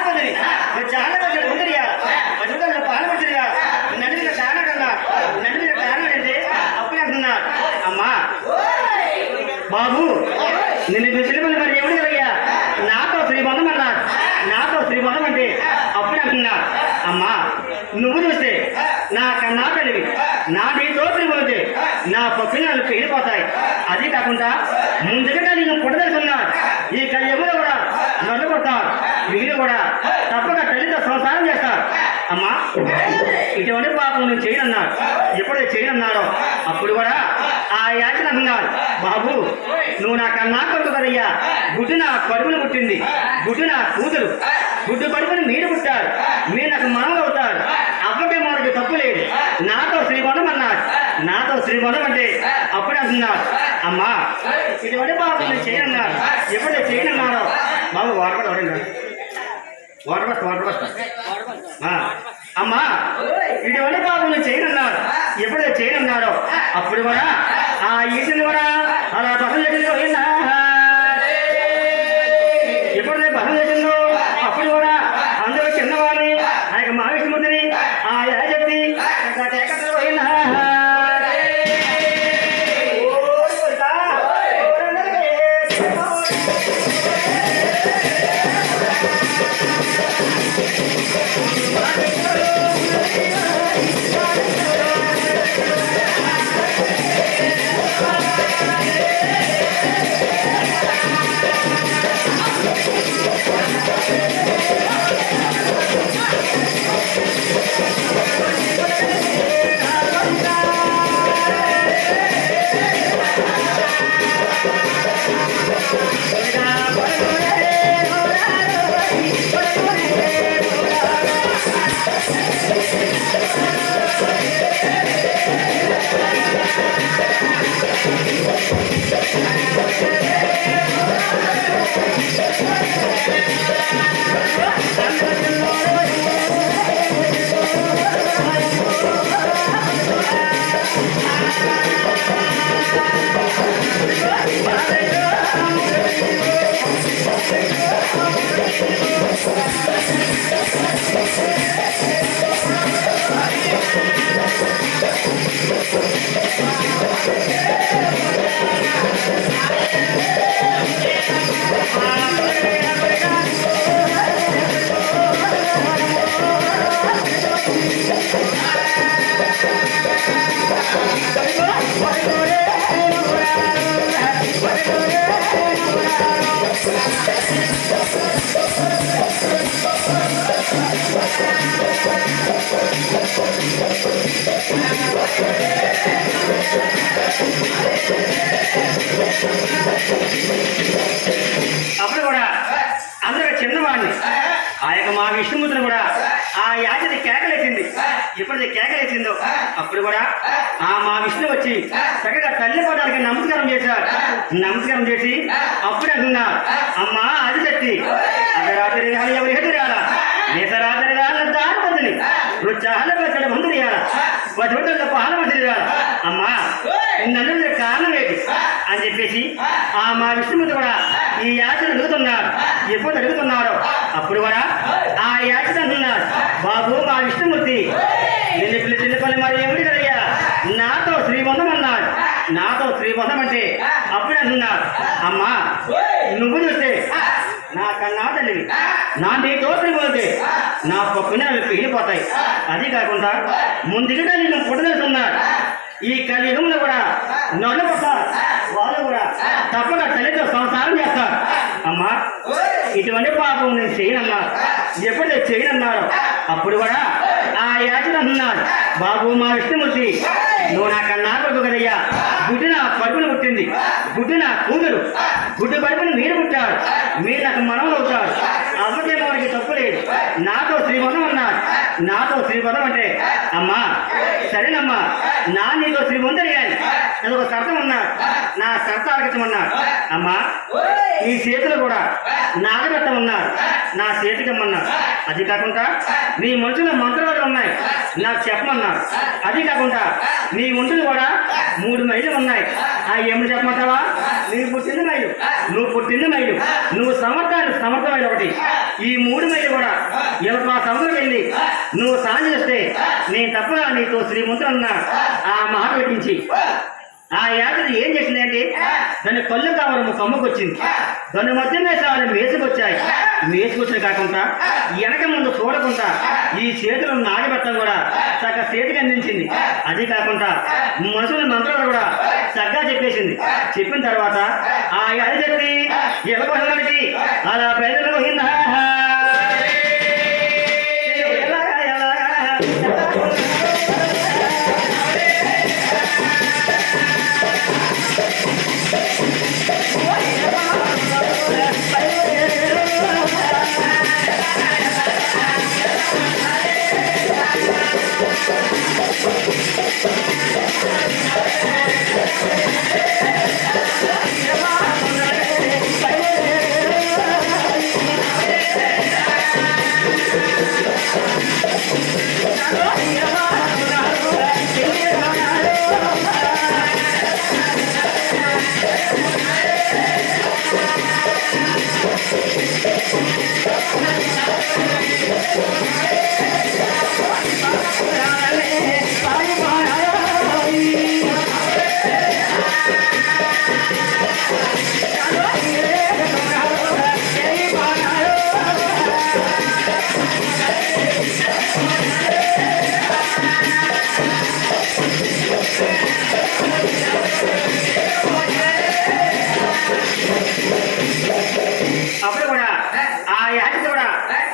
పాల్పొందిని చాలా ఉందరియా పశువుల పాల్పొందిరియా నడిమిన కారణకన్నా నడిమిన కారణం ఏంటి అప్పుడే అంటున్నారు అమ్మా బాబు నిన్ను పిలిచిన మరి ఎవరు కదయ్యా నాతో శ్రీమంతం అన్నారు నాతో శ్రీమంతం అంటే అప్పుడే అంటున్నారు అమ్మా నువ్వు చూస్తే నా కన్నా తల్లివి నా నీతో శ్రీమంతే నా పక్షులు పేరిపోతాయి అది కాకుండా ముందుగా నేను పుట్టదలుచున్నారు ఈ కళ్యములు కూడా నన్ను కొడతారు వీరు కూడా తప్పక తల్లితో సంసారం చేస్తారు అమ్మా ఇటువంటి పాపం నేను చేయనన్నారు ఎప్పుడైతే చేయనన్నారో అప్పుడు కూడా ఆ యాచన అన్నారు బాబు నువ్వు నా కన్నా కొడుకు కదయ్యా గుడ్డు నా కడుపును పుట్టింది గుడ్డు నా కూతురు గుడ్డు కడుపుని మీరు పుట్టారు మీరు నాకు మనవలు అవుతారు అప్పటికే మనకి తప్పు లేదు నాతో శ్రీమంతం అన్నారు నాతో శ్రీమంతం అంటే అప్పుడే అంటున్నారు అమ్మా ఇటువంటి పాపం నేను చేయనన్నారు ఎప్పుడైతే చేయనన్నారో బాబు వాటర్ బస్ అమ్మా ఇటువంటి బాబు నేను చేయనన్నారు ఎప్పుడైతే చేయనన్నారో అప్పుడు కూడా ఆ ఈటిని కూడా అలా బహం చేసిందో ఎప్పుడైతే బహం చేసిందో అప్పుడు కూడా అందరూ చిన్నవాడిని ఆ యొక్క మహావిష్ణుమూర్తిని ఆ యాజత్తి పోయినా అప్పుడు కూడా అందరూ చిన్నవాడిని ఆ యొక్క మా విష్ణుమూర్తిని కూడా ఆ యాచని కేకలేసింది ఎప్పుడైతే కేకలేసిందో అప్పుడు కూడా ఆ మా విష్ణు వచ్చి చక్కగా తల్లి పదానికి నమస్కారం చేశారు నమస్కారం చేసి అప్పుడు అంటున్నారు అమ్మా అది శక్తి అర్ధరాత్రి ఎవరి ఎదురాలా నేతరాత్రి దాని రుచాల పచ్చడి మందురియాల పది పాల మందిరియాల అమ్మా నన్ను కారణం ఏంటి అని చెప్పేసి ఆ మా విష్ణుమూర్తి కూడా ఈ యాచన అడుగుతున్నారు ఎప్పుడు అడుగుతున్నారో అప్పుడు కూడా ఆ యాచన అంటున్నారు బాబు మా విష్ణుమూర్తి నిన్ను పిలిచినపల్లి మరి ఏమిటి కదయ్యా నాతో శ్రీమంతం అన్నాడు నాతో శ్రీమంతం అంటే అప్పుడు అంటున్నారు అమ్మా నువ్వు చూస్తే నా కన్నా తల్లివి నా నీతో శ్రీమంతే నా పప్పుని అవి పెరిగిపోతాయి అది కాకుండా ముందుగా నేను పుట్టదలుచున్నాడు ఈ కలియుగంలో కూడా నన్ను కొట్టారు వాళ్ళు కూడా తప్పగా తల్లితో సంసారం చేస్తారు అమ్మా ఇటువంటి పాపం నేను చేయనన్నారు ఎప్పుడైతే చేయనన్నారు అప్పుడు కూడా ఆ యాచన అంటున్నాడు బాబు మా విష్ణుమూర్తి నువ్వు నా కన్నా కొడుకు కదయ్యా గుడ్డు నా కడుపును పుట్టింది గుడ్డు నా కూతురు గుడ్డు కడుపుని మీరు పుట్టారు మీరు నాకు మనవలు అవుతారు అప్పటికే మనకి తప్పు లేదు నాతో శ్రీమంతం అన్నారు నాతో శ్రీమంతం అంటే అమ్మా సరేనమ్మా నా నీతో శ్రీమంతం అడిగాను అదొక శర్తం అన్నారు నా శర్త ఆగతమన్నారు అమ్మా నీ చేతులు కూడా నాగబెట్టమన్నారు నా చేతికమ్మన్నారు అది కాకుండా నీ మనసులో మంత్రాలు ఉన్నాయి నాకు చెప్పమన్నారు అది కాకుండా నీ ఒంటులు కూడా 3 మైళ్ళు ఉన్నాయి ఆ ఏమి చెప్పమంటావా నువ్వు పుట్టింది మైలు నువ్వు పుట్టింది మైలు నువ్వు సమర్థమైన ఒకటి ఈ 3 మైళ్ళు కూడా ఇలా మా సముద్రం వెళ్ళి నువ్వు స్నానం చేస్తే నేను తప్పగా నీతో శ్రీమంతుడు ఆ మాట పెట్టించి ఆ యాత్ర ఏం చేసింది అంటే దాని కళ్ళు కావడం కొమ్మకు వచ్చింది. దాని మధ్య మేసాలు మేసుకొచ్చాయి. మేసుకొచ్చిన కాకుండా వెనక ముందు చూడకుండా ఈ చేతులు నాగబెట్టం కూడా చక్క చేతికి అందించింది. అది కాకుండా మనుషుల మంత్రాలు కూడా చక్కగా చెప్పేసింది. చెప్పిన తర్వాత ఆ యాది చెప్పి ఎలపడానికి అలా ప్రజలు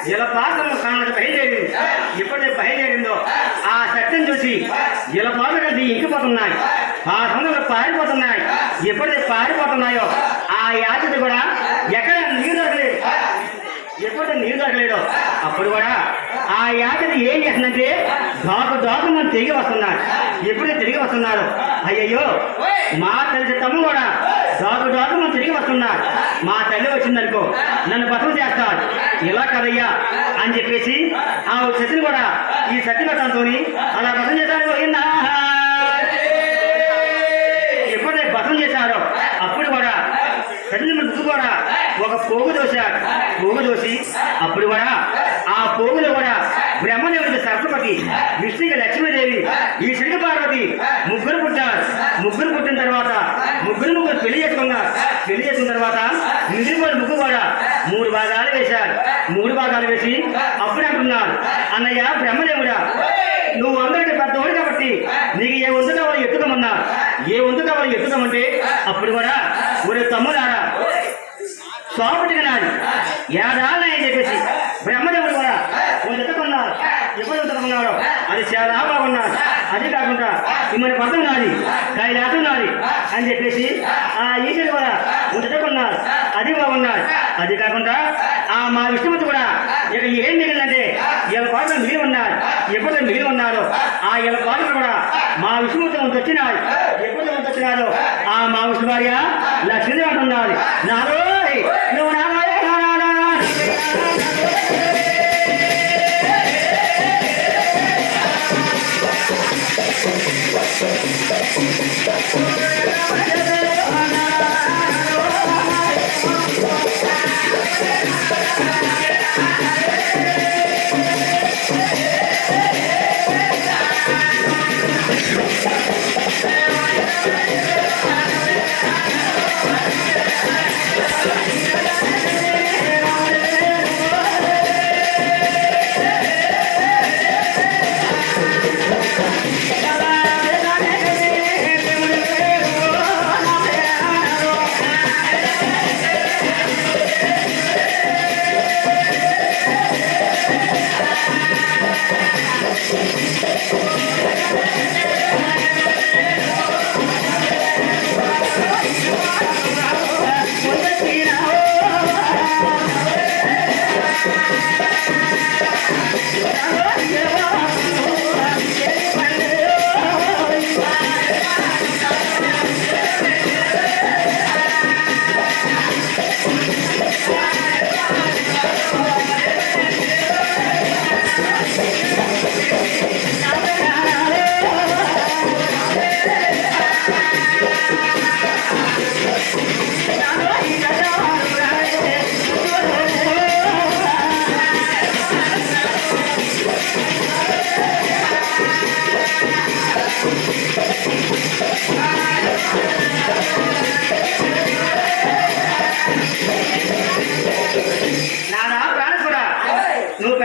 జలపాతం కాళ్ళకి బయలుదేరింది. ఎప్పుడైతే బయలుదేరిందో ఆ సత్యం చూసి జలపాతం కలిసి ఇంకిపోతున్నాయి. ఆ సముద్రంలో పారిపోతున్నాయి. ఎప్పుడైతే పారిపోతున్నాయో ఆ యాత్రి కూడా ఎక్కడ నీరు దొరకలేదు. ఎప్పుడైతే నీరు దొరకలేదో అప్పుడు కూడా ఆ యాత్రి ఏం చేస్తుందంటే దాకు మనం తిరిగి వస్తున్నారు. ఎప్పుడైతే తిరిగి వస్తున్నారు అయ్యయ్యో మా తల్లి తమ్ము కూడా దాకు మనం తిరిగి వస్తున్నారు. మా తల్లి వచ్చిందనుకో నన్ను బసం చేస్తాడు. ఇలా కదయ్యా అని చెప్పేసి ఆ సతిని కూడా ఈ సత్యవతంతో అలా బసం చేశాడు. ఎప్పుడైతే బసం చేశారో అప్పుడు కూడా సతిని ముందు కూడా ఒక పోగు దోశాడు. పోగు దోసి అప్పుడు కూడా ఆ పోగులో కూడా బ్రహ్మదేవుడికి సరస్వతి, విష్ణుకి లక్ష్మీదేవి, ఈ శ్రీ పార్వతి ముగ్గురు పుట్టారు. ముగ్గురు పుట్టిన తర్వాత ముగ్గురు పెళ్లి చేసుకున్నారు. పెళ్లి చేసుకున్న తర్వాత మిగిలిన ముగ్గురు కూడా 3 భాగాలు వేశారు. 3 భాగాలు వేసి అప్పుడు అంటున్నారు అన్నయ్య బ్రహ్మదేవుడా నువ్వు అందరికి పెద్దవాడు కాబట్టి నీకు ఏ వంతు కావాలి ఎత్తుకోమన్నారు. ఏ వంతు కావాలి ఎత్తుకోమంటే అప్పుడు కూడా ఒక తమ్ముడారా స్వాపుటిగా నాది ఏడాలని చెప్పేసి బ్రహ్మదేవుడు కూడా ఎత్తుకున్నారు. ఎప్పుడు ఎత్తుకున్నారో అది చాలా బాగున్నారు. అది కాకుండా మిమ్మల్ని పదం నాది కైలాసం నాది అని చెప్పేసి ఆ ఈశ్వరు కూడా ఎత్తుకున్నారు. అది బాగున్నారు. అది కాకుండా ఆ మా విష్ణుమూర్తి కూడా ఇక ఏం మిగిలిందంటే ఇలా పాటలు మిగిలి ఉన్నారు. ఎప్పుడైతే మిగిలి ఉన్నారో ఆ ఇలా పాటలు కూడా మా విష్ణుమూర్తి వంతు వచ్చినారు. ఎప్పుడు వంతు వచ్చినారో ఆ మా విష్ణు భార్య లక్ష్మీదేవి అంటున్నారు నాలో నువ్వు నాలో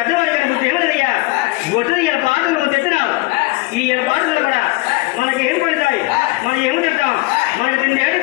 పెద్దవాడి గారి బుద్ధి ఏమన్నదయ్యా ఒట్టు ఈ పాటలు నువ్వు తెచ్చినావు ఈ పాటలు కూడా మనకి ఏం పడతాయి మనం ఏమి చెప్తాం మనకి 2 ఏళ్ళు